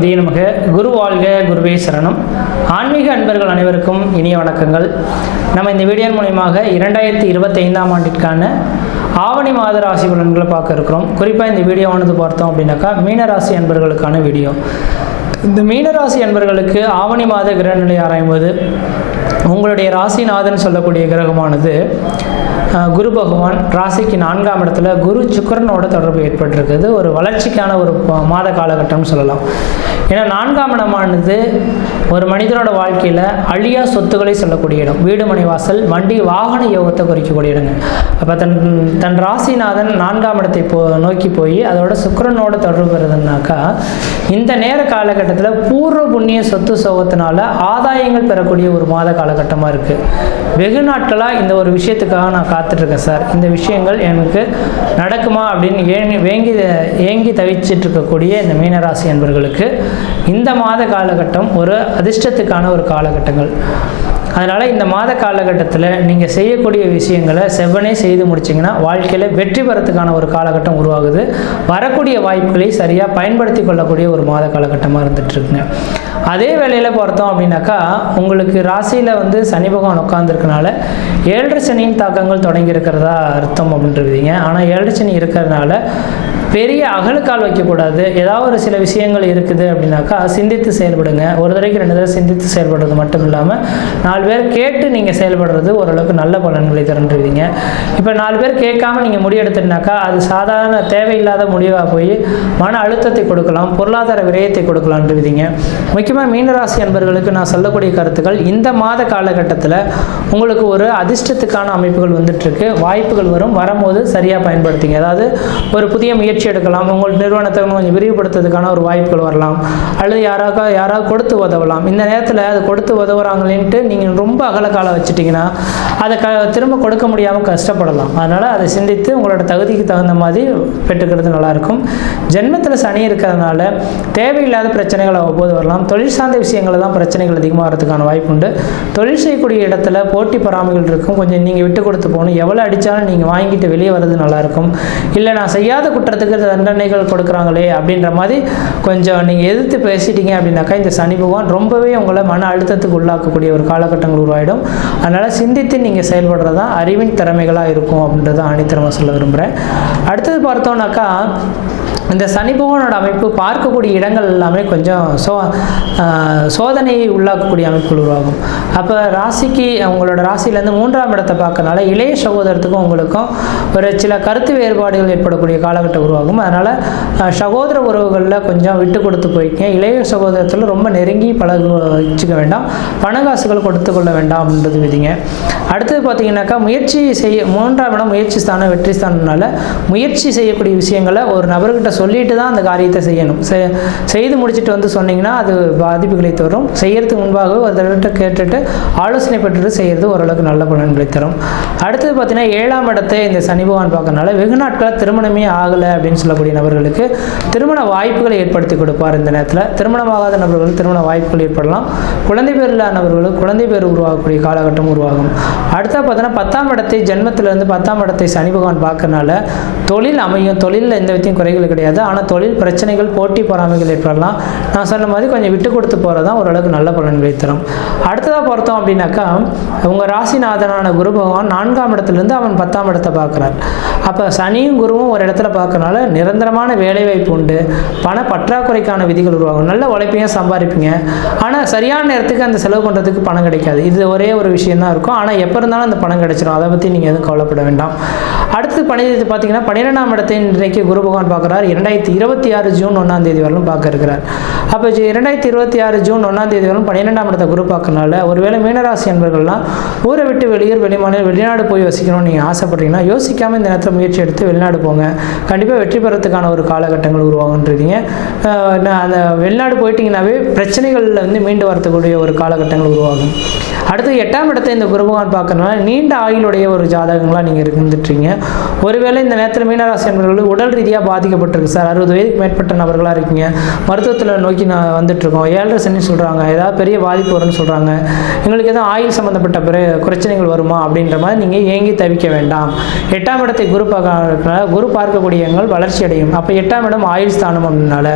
கணபதியே நமக்கு. குரு வாழ்க, குருவே சரணம். ஆன்மீக அன்பர்கள் அனைவருக்கும் இனிய வணக்கங்கள். நம்ம இந்த வீடியோ மூலமாக 2025ஆம் ஆண்டிற்கான ஆவணி மாத ராசி பலன்களை பார்க்க இருக்கிறோம். குறிப்பாக இந்த வீடியோவானது பார்த்தோம் அப்படின்னாக்கா மீனராசி அன்பர்களுக்கான வீடியோ. இந்த மீனராசி அன்பர்களுக்கு ஆவணி மாத கிரகநிலை ஆராயும்போது உங்களுடைய ராசிநாதன் சொல்லக்கூடிய கிரகமானது குரு பகவான் ராசிக்கு 4ஆம் இடத்துல குரு சுக்கிரனோட தொடர்பு ஏற்பட்டிருக்குது. ஒரு வளர்ச்சிக்கான ஒரு மாத காலகட்டம்னு சொல்லலாம். ஏன்னா 4ஆம் இடமானது ஒரு மனிதனோட வாழ்க்கையில் அழியா சொத்துக்களை சொல்லக்கூடிய இடம். வீடு மனை வாசல் வண்டி வாகன யோகத்தை குறிக்கக்கூடிய இடங்க. அப்போ தன் ராசிநாதன் 4ஆம் இடத்தை நோக்கி போய் அதோட சுக்கிரனோட தொடர்பு வருதுன்னாக்கா இந்த நேர காலகட்டத்தில் பூர்வ புண்ணிய சொத்து சோகத்தினால ஆதாயங்கள் பெறக்கூடிய ஒரு மாத காலகட்டமாக இருக்குது. வெகு நாட்களாக இந்த ஒரு விஷயத்துக்காக நான் காத்துட்ருக்கேன் சார், இந்த விஷயங்கள் எனக்கு நடக்குமா அப்படின்னு ஏங்கி தவிச்சிட்டு இருக்கக்கூடிய இந்த மீனராசி அன்பர்களுக்கு இந்த மாத காலகட்டம் ஒரு அதிர்ஷ்டத்துக்கான ஒரு காலகட்டங்கள். அதனால் இந்த மாத காலகட்டத்தில் நீங்கள் செய்யக்கூடிய விஷயங்களை செவ்வனே செய்து முடிச்சிங்கன்னா வாழ்க்கையில் வெற்றி பெறத்துக்கான ஒரு காலகட்டம் உருவாகுது. வரக்கூடிய வாய்ப்புகளை சரியாக பயன்படுத்தி கொள்ளக்கூடிய ஒரு மாத காலகட்டமாக இருந்துகிட்ருக்குங்க. அதே வேளையில் பார்த்தோம் அப்படின்னாக்கா உங்களுக்கு ராசியில் சனி பகவான் உட்காந்துருக்கனால 7.5 சனியின் தாக்கங்கள் தொடங்கி இருக்கிறதா அர்த்தம் அப்படின்றீங்க. ஆனால் 7.5 சனி இருக்கிறதுனால பெரிய அகலுக்கால் வைக்கக்கூடாது. ஏதாவது ஒரு சில விஷயங்கள் இருக்குது அப்படின்னாக்கா சிந்தித்து செயல்படுங்க. ஒரு தடவைக்கு 2 தடவை சிந்தித்து செயல்படுறது மட்டும் இல்லாமல் 4 பேர் கேட்டு நீங்கள் செயல்படுறது ஓரளவுக்கு நல்ல பலன்களை தருன்றீங்க. இப்போ 4 பேர் கேட்காம நீங்கள் முடிவெடுத்துனாக்கா அது சாதாரண தேவையில்லாத முடிவாக போய் மன அழுத்தத்தை கொடுக்கலாம், பொருளாதார விரயத்தை கொடுக்கலான்றீங்க. முக்கியமாக மீனராசி அன்பர்களுக்கு நான் சொல்லக்கூடிய கருத்துக்கள், இந்த மாத காலகட்டத்தில் உங்களுக்கு ஒரு அதிர்ஷ்டத்துக்கான அமைப்புகள் வந்துட்டுருக்கு. வாய்ப்புகள் வரும்போது சரியாக பயன்படுத்திங்க. அதாவது ஒரு புதிய முயற்சி எடுக்கலாம், உங்கள் நிறுவனத்தை கொஞ்சம் விரிவுபடுத்துறதுக்கான ஒரு வாய்ப்புகள் வரலாம், அல்லது யாராவது கொடுத்து உதவலாம். இந்த நேரத்தில் அது கொடுத்து உதவுறாங்களேன்ட்டு நீங்கள் ரொம்ப அகலக்காலம் வச்சுட்டிங்கன்னா அதை திரும்ப கொடுக்க முடியாமல் கஷ்டப்படலாம். அதனால் அதை சிந்தித்து உங்களோட தகுதிக்கு தகுந்த மாதிரி பெற்றுக்கிறது நல்லாயிருக்கும். ஜென்மத்தில் சனி இருக்கிறதுனால தேவையில்லாத பிரச்சனைகள் அவ்வப்போது வரலாம். தொழில் சார்ந்த விஷயங்கள் தான் பிரச்சனைகள் அதிகமாக வரதுக்கான வாய்ப்பு உண்டு. தொழில் செய்யக்கூடிய இடத்துல போட்டி பொறாமைகள் இருக்கும். கொஞ்சம் நீங்கள் விட்டு கொடுத்து போகணும். எவ்வளோ அடித்தாலும் நீங்கள் வாங்கிட்டு வெளியே வர்றது நல்லாயிருக்கும். இல்லை நான் செய்யாத குற்றத்துக்கு தண்டனைகள் கொடுக்குறாங்களே அப்படின்ற மாதிரி கொஞ்சம் நீங்கள் எதிர்த்து பேசிட்டீங்க அப்படின்னாக்கா இந்த சனி பகவான் ரொம்பவே உங்களை மன அழுத்தத்துக்கு உள்ளாக்கக்கூடிய ஒரு காலகட்டங்கள் உருவாயிடும். அதனால் சிந்தித்து நீங்கள் செயல்படுறதா அறிவின் திறமைகளாக இருக்கும் அப்படின்றத ஆணித்தரமாக சொல்ல விரும்புகிறேன். அடுத்தது பார்த்தோம்னாக்கா இந்த சனி பகவானோட அமைப்பு பார்க்கக்கூடிய இடங்கள் எல்லாமே கொஞ்சம் சோதனையை உள்ளாக்கக்கூடிய அமைப்புகள் உருவாகும். அப்போ ராசிக்கு உங்களோட ராசியிலேருந்து 3ஆம் இடத்தை பார்க்கறனால இளைய சகோதரத்துக்கும் உங்களுக்கும் ஒரு சில கருத்து வேறுபாடுகள் ஏற்படக்கூடிய காலகட்டம் உருவாகும். அதனால் சகோதர உறவுகளில் கொஞ்சம் விட்டு கொடுத்து போய்க்க. இளைய சகோதரத்தில் ரொம்ப நெருங்கி வச்சுக்க வேண்டாம், பணகாசுகள் கொடுத்து கொள்ள வேண்டாம் அப்படின்றது விதிங்க. அடுத்தது பார்த்தீங்கன்னாக்கா முயற்சி 3ஆம் இடம் முயற்சி ஸ்தானம் வெற்றி ஸ்தானம்னால முயற்சி செய்யக்கூடிய விஷயங்களை ஒரு நபர்கிட்ட சொல்லிட்டு தான் அந்த காரியத்தை செய்யணும். செய்து முடிச்சுட்டு சொன்னீங்கன்னா அது பாதிப்புகளை தரும். செய்யறதுக்கு முன்பாக ஒரு தடவை கேட்டுட்டு ஆலோசனை பெற்றுட்டு செய்கிறது ஓரளவுக்கு நல்ல பலன்களை தரும். அடுத்தது பார்த்தீங்கன்னா 7ஆம் இடத்தை இந்த சனி பகவான் பார்க்கறனால வெகு நாட்களாக திருமணமே ஆகலை அப்படின்னு சொல்லக்கூடிய நபர்களுக்கு திருமண வாய்ப்புகளை ஏற்படுத்தி கொடுப்பார். இந்த நேரத்தில் திருமணமாகாத நபர்கள் திருமண வாய்ப்புகள் ஏற்படலாம். குழந்தை பேர் இல்லாத நபர்களுக்கு குழந்தை பேர் உருவாகக்கூடிய காலகட்டம் உருவாகும். அடுத்த பார்த்தீங்கன்னா 10ஆம் இடத்தை ஜென்மத்திலிருந்து 10ஆம் இடத்தை சனி பகவான் பார்க்கறனால தொழில் அமையும். தொழிலில் எந்த விதத்தையும் குறைகள் கிடையாது. ஆனால் தொழில் பிரச்சனைகள் போட்டி பொறாமைகள் ஏற்படலாம். நான் சொன்ன மாதிரி கொஞ்சம் விட்டு கொடுத்து போகிறது தான் ஓரளவுக்கு நல்ல பலன்களை தரும். அடுத்ததாக பார்த்தோம் அப்படின்னாக்கா உங்கள் ராசிநாதனான குரு பகவான் 4ஆம் இடத்துலேருந்து அவன் 10ஆம் இடத்தை பார்க்குறார். அப்போ சனியும் குருவும் ஒரு இடத்துல பார்க்கறனால நிரந்தரமான வேலை வாய்ப்பு உண்டு. பண பற்றாக்குறைக்கான விதிகள் உருவாகும். நல்ல உழைப்பையும் சம்பாதிப்பீங்க. ஆனால் சரியான நேரத்துக்கு அந்த செலவு பண்ணுறதுக்கு பணம் கிடைக்காது. இது ஒரே ஒரு விஷயம் தான் இருக்கும். ஆனால் எப்போ இருந்தாலும் அந்த பணம் கிடைச்சிடும். அதை பற்றி நீங்கள் எதுவும் கவலைப்பட வேண்டாம். அடுத்து பார்த்தீங்கன்னா 12ஆம் இடத்தை இன்றைக்கு குரு பகவான் பார்க்குறார். 2026 ஜூன் 1ஆம் தேதி வரலும் பார்க்க இருக்கிறார். அப்போ 2026 ஜூன் 1ஆம் தேதி வரலும் 12ஆம் இடத்தை குரு பார்க்கறனால ஒருவேளை மீனராசி அன்பர்கள்லாம் ஊரை விட்டு வெளிநாடு போய் வசிக்கணும்னு நீங்கள் ஆசைப்படுறீங்கன்னா யோசிக்காமல் இந்த நேரத்தில் முயற்சி எடுத்து வெளிநாடு போங்க. கண்டிப்பாக வெற்றி பெறத்துக்கான ஒரு காலகட்டங்கள் உருவாகுன்றீங்க. அந்த வெளிநாடு போயிட்டீங்கன்னாவே பிரச்சனைகளில் மீண்டு வரக்கூடிய ஒரு காலகட்டங்கள் உருவாகும். அடுத்து 8ஆம் இடத்தை இந்த குரு பகவான் பார்க்கறனால நீண்ட ஆயுளுடைய ஒரு ஜாதகங்களாக நீங்கள் இருந்துட்டுருங்க. ஒருவேளை இந்த நேரத்தில் மீனராசி அன்பர்கள் உடல் ரீதியாக பாதிக்கப்பட்டிருக்கு சார், 60 வயதுக்கு மேற்பட்ட நபர்களாக இருக்கீங்க, மருத்துவத்தில் நோக்கி நோக்கி நான் வந்துட்டுருக்கோம், 7.5 சனி சொல்கிறாங்க, ஏதாவது பெரிய பாதிப்பு வரும்னு சொல்கிறாங்க, எங்களுக்கு எதுவும் ஆயுள் சம்மந்தப்பட்ட பிரச்சனைகள் வருமா அப்படின்ற மாதிரி நீங்கள் ஏங்கி தவிக்க வேண்டாம். 8ஆம் இடத்தை குரு பார்க்கக்கூடிய எங்கள் வளர்ச்சி அடையும். அப்போ 8ஆம் இடம் ஆயுள் ஸ்தானம் அப்படின்னால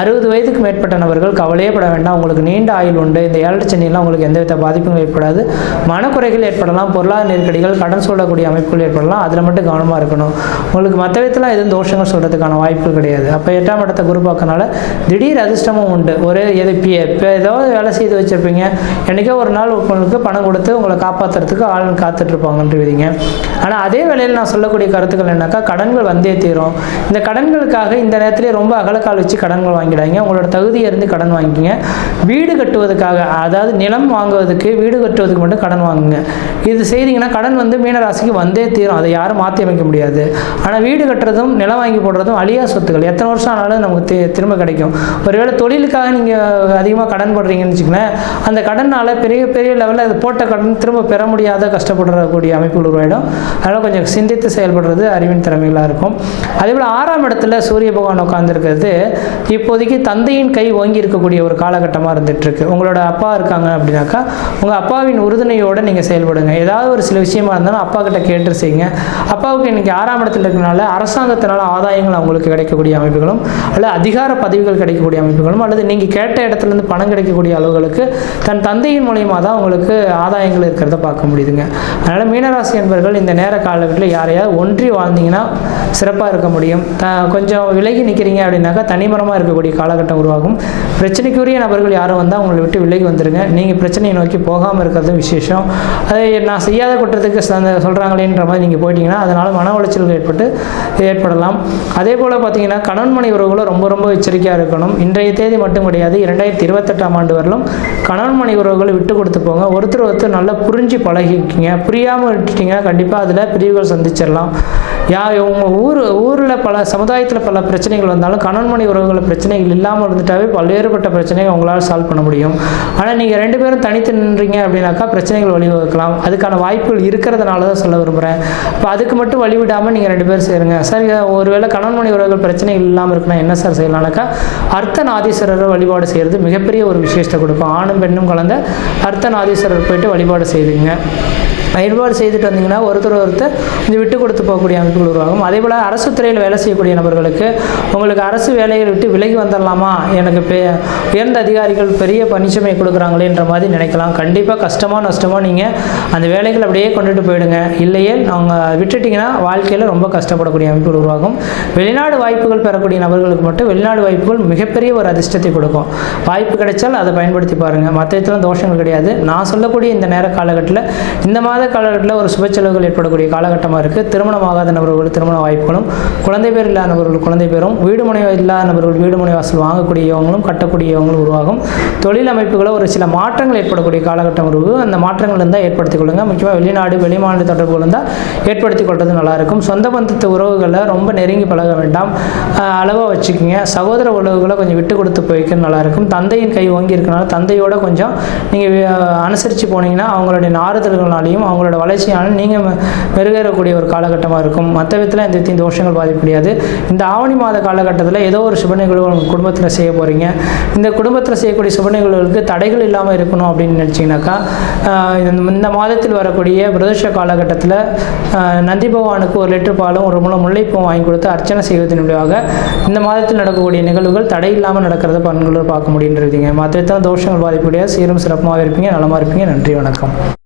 60 வயதுக்கு மேற்பட்ட நபர்கள் கவலையே பட வேண்டாம். உங்களுக்கு நீண்ட ஆயுள் உண்டு. இந்த 7.5 சனியெல்லாம் உங்களுக்கு எந்தவித பாதிப்பும் ஏற்படாது. மனக்குறைகள் ஏற்படலாம், பொருளாதார நெருக்கடிகள், கடன் சொல்லக்கூடிய அமைப்புகள் ஏற்படலாம். அதில் மட்டும் கவனமாக இருக்கணும். உங்களுக்கு மற்ற விதத்தில் எதுவும் தோஷங்கள் சொல்கிறதுக்கான வாய்ப்புகள் கிடையாது. அப்போ 8ஆம் இடத்தை குரு பார்க்கறனால திடீர் அதிர்ஷ்டமும் உண்டு. ஒரு இப்போ ஏதோ வேலை செய்து வச்சுருப்பீங்க, என்றைக்கோ ஒரு நாள் உங்களுக்கு பணம் கொடுத்து உங்களை காப்பாற்றுறதுக்கு ஆள் காத்துட்ருப்பாங்கன்றீங்க. ஆனால் அதே வேளையில் நான் சொல்லக்கூடிய கருத்துக்கள் என்னக்கா, கடன்கள் வந்தே தீரும். இந்த கடன்களுக்காக இந்த நேரத்திலே ரொம்ப அகலக்கால் வச்சு கடன்கள் வாங்கிடாங்க. உங்களோட தகுதியை இருந்து கடன் வாங்கிங்க. வீடு கட்டுவதற்காக, அதாவது நிலம் வாங்குவதற்கு, வீடு கட்டுவதற்கு மட்டும் கடன் வாங்குங்க. இது செய்தீங்கன்னா கடன் மீனராசிக்கு வந்தே தீரும். அதை யாரும் மாற்றி அமைக்க முடியாது. ஆனால் வீடு கட்டுறதும் நிலம் வாங்கி போடுறதும் அழியா சொத்துக்கள். எத்தனை வருஷம் ஆனாலும் நமக்கு திரும்ப கிடைக்கும். ஒருவேளை தொழிலுக்காக நீங்கள் அதிகமாக கடன் போடுறீங்கன்னு வச்சுக்கோங்களேன், அந்த கடனால் பெரிய பெரிய லெவலில் அது போட்ட கடன் திரும்ப பெற முடியாத கஷ்டப்படக்கூடிய அமைப்புகள் உருவாயிடும். அதனால் கொஞ்சம் சிந்தித்து செயல்படுறது அறிவின் திறமைகளாக இருக்கும். அதேபோல் 6ஆம் இடத்துல சூரிய பகவான் உட்கார்ந்துருக்கிறது இப்போதைக்கு தந்தையின் கை ஓங்கி இருக்கக்கூடிய ஒரு காலகட்டமாக இருந்துகிட்ருக்கு. உங்களோட அப்பா இருக்காங்க அப்படின்னாக்கா உங்கள் அப்பாவின் உறுதுணையோடு நீங்கள் செயல்படுங்க. ஏதாவது ஒரு சில விஷயமா இருந்தாலும் அப்பா கிட்ட கேட்டு செய்யுங்க. அப்பாவுக்கு இன்றைக்கி 6ஆம் இடத்துல இருக்கிறனால அரசாங்கத்தினால ஆதாயங்கள் அவங்களுக்கு கிடைக்கக்கூடிய அமைப்புகளும், அல்லது அதிகார பதவிகள் கிடைக்கக்கூடிய அமைப்புகளும், அல்லது நீங்கள் கேட்ட இடத்துலேருந்து பணம் கிடைக்கக்கூடிய அளவுகளுக்கு தன் தந்தையின் மூலியமாக தான் உங்களுக்கு ஆதாயங்கள் இருக்கிறத பார்க்க முடியுதுங்க. அதனால் மீனராசி என்பவர்கள் இந்த நேர காலகட்டத்தில் யாரையாவது ஒன்றி வாழ்ந்தீங்கன்னா சிறப்பாக இருக்க முடியும். கொஞ்சம் விலகி நிற்கிறீங்க அப்படின்னாக்கா தனிமரமாக இருக்கக்கூடிய காலகட்டம் உருவாகும். பிரச்சனைக்குரிய நபர்கள் யாரும் வந்தால் அவங்களை விட்டு விலகி வந்துடுங்க. நீங்கள் பிரச்சனையை நோக்கி போகாமல் இருக்கிறது விசேஷம். அதை நான் செய்யாத குற்றத்துக்கு சொல்கிறாங்களேன்ற மாதிரி நீங்கள் போயிட்டீங்கன்னா அதனால் மன உளைச்சல்கள் ஏற்படலாம். அதே போல் பார்த்தீங்கன்னா கணவன் மனைவி உறவுகளும் ரொம்ப ரொம்ப எச்சரிக்கையாக இருக்கணும். இன்றைய தேதி மட்டும் கிடையாது, 2028ஆம் ஆண்டு வரலும் கணவன் மனைவி உறவுகளை விட்டு கொடுத்து போங்க. ஒருத்தர் நல்லா புரிஞ்சு பழகிக்கிங்க. புரியாமல் விட்டுட்டிங்கன்னா கண்டிப்பாக அதில் பிரிவுகள் சந்திச்சிடலாம். உங்கள் ஊரில் பல சமுதாயத்தில் பல பிரச்சனைகள் வந்தாலும் கணவன் மனைவி உறவுகள் பிரச்சனைகள் இல்லாமல் இருந்துட்டாவே பல்வேறுபட்ட பிரச்சனைகள் உங்களால் சால்வ் பண்ண முடியும். ஆனால் நீங்கள் 2 பேரும் தனித்து நின்றீங்க அப்படின்னாக்கா பிரச்சனைகள் வழிவகுக்கலாம். அதுக்கான வாய்ப்புகள் இருக்கிறதுனால தான் சொல்ல விரும்புகிறேன். இப்போ அதுக்கு மட்டும் வழிவிடாமல் நீங்கள் 2 பேரும் சேருங்க. சார், ஒருவேளை கணவன் மனைவி உறவுகள் பிரச்சனைகள் இல்லாமல் இருக்குன்னா என்ன சார் செய்யலாம்னாக்கா அர்த்தநாதீஸ்வரரை வழிபாடு செய்கிறது மிகப்பெரிய ஒரு விசேஷத்தை கொடுக்கும். ஆணும் பெண்ணும் கலந்த அர்த்தநாதீஸ்வரர் போயிட்டு வழிபாடு செய்துங்க. வழிபாடு செய்துட்டு வந்தீங்கன்னா ஒருத்தர் கொஞ்சம் விட்டு கொடுத்து போகக்கூடிய அமைப்புகள் உருவாகும். அதே போல் அரசு துறையில் வேலை செய்யக்கூடிய நபர்களுக்கு உங்களுக்கு அரசு வேலைகளை விட்டு விலகி வந்துடலாமா, எனக்கு உயர்ந்த அதிகாரிகள் பெரிய பணிச்சுமை கொடுக்குறாங்களேன்ற மாதிரி நினைக்கலாம். கண்டிப்பாக கஷ்டமாக நஷ்டமாக நீங்கள் அந்த வேலைகள் அப்படியே கொண்டுட்டு போயிடுங்க. இல்லையே அவங்க விட்டுட்டிங்கன்னா வாழ்க்கையில் ரொம்ப கஷ்டப்படக்கூடிய அமைப்புகள் உருவாகும். வெளிநாடு வாய்ப்புகள் பெறக்கூடிய நபர்களுக்கு மட்டும் வெளிநாடு வாய்ப்புகள் மிகப்பெரிய ஒரு அதிர்ஷ்டத்தை கொடுக்கும். வாய்ப்பு கிடைச்சால் அதை பயன்படுத்தி பாருங்கள். மற்ற இடத்துல தோஷங்கள் கிடையாது. நான் சொல்லக்கூடிய இந்த நேர காலகட்டத்தில் இந்த மாத காலகட்டத்தில் ஒரு சுப செலவுகள் ஏற்படக்கூடிய காலகட்டமாக இருக்குது. திருமணமாகாத நபர்கள் திருமண வாய்ப்புகளும், குழந்தை பேர் இல்லாத நபர்கள் குழந்தை பேரும், வீடு முனை இல்லாத நபர்கள் வீடு முனை வாசல் வாங்கக்கூடியவங்களும் கட்டக்கூடியவங்களும் உருவாகும். தொழில் அமைப்புகளை ஒரு சில மாற்றங்கள் ஏற்படக்கூடிய காலகட்டம் உருவாகும். அந்த மாற்றங்கள் இருந்தால் ஏற்படுத்திக் கொள்ளுங்கள். முக்கியமாக வெளிநாடு வெளிமாநில தொடர்புகள் இருந்தால் ஏற்படுத்திக் கொள்வது நல்லாயிருக்கும். சொந்த பந்தத்து உறவுகளை ரொம்ப நெருங்கி பழக வேண்டாம், அளவாக வச்சுக்கோங்க. சகோதர உறவுகளை கொஞ்சம் விட்டு கொடுத்து போய்க்க நல்லாயிருக்கும். தந்தையின் கை ஓங்கி இருக்கனால தந்தையோட கொஞ்சம் நீங்கள் அனுசரித்து போனீங்கன்னா அவங்களுடைய ஆறுதல்களாலையும் அவங்களோட வளர்ச்சியாலும் நீங்கள் மெருகேறக்கூடிய ஒரு காலகட்டமாக இருக்கும். மற்ற விதத்தில் எந்த விதத்தையும் தோஷங்கள் பாதிக்க முடியாது. இந்த ஆவணி மாத காலகட்டத்தில் ஏதோ ஒரு சுப நிகழ்வு உங்கள் குடும்பத்தில் செய்ய போகிறீங்க. இந்த குடும்பத்தில் செய்யக்கூடிய சுப நிகழ்வுகளுக்கு தடைகள் இல்லாமல் இருக்கணும் அப்படின்னு நினச்சிங்கனாக்கா இந்த மாதத்தில் வரக்கூடிய பிரதோஷ காலகட்டத்தில் நந்தி பகவானுக்கு 1 லிட்டர் பாலும் 1 முழம் முல்லைப்பூ வாங்கி கொடுத்து அர்ச்சனை செய்வதன் மூலமாக இந்த மாதத்தில் நடக்கக்கூடிய நிகழ்வுகள் தடை இல்லாமல் நடக்கிறத பலன்களை பார்க்க முடியுன்றீங்க. மற்ற விதத்தில் தோஷங்கள் பாதிக்க முடியாது. சீரும் சிறப்பாக இருப்பீங்க, நலமாக இருப்பீங்க. நன்றி, வணக்கம்.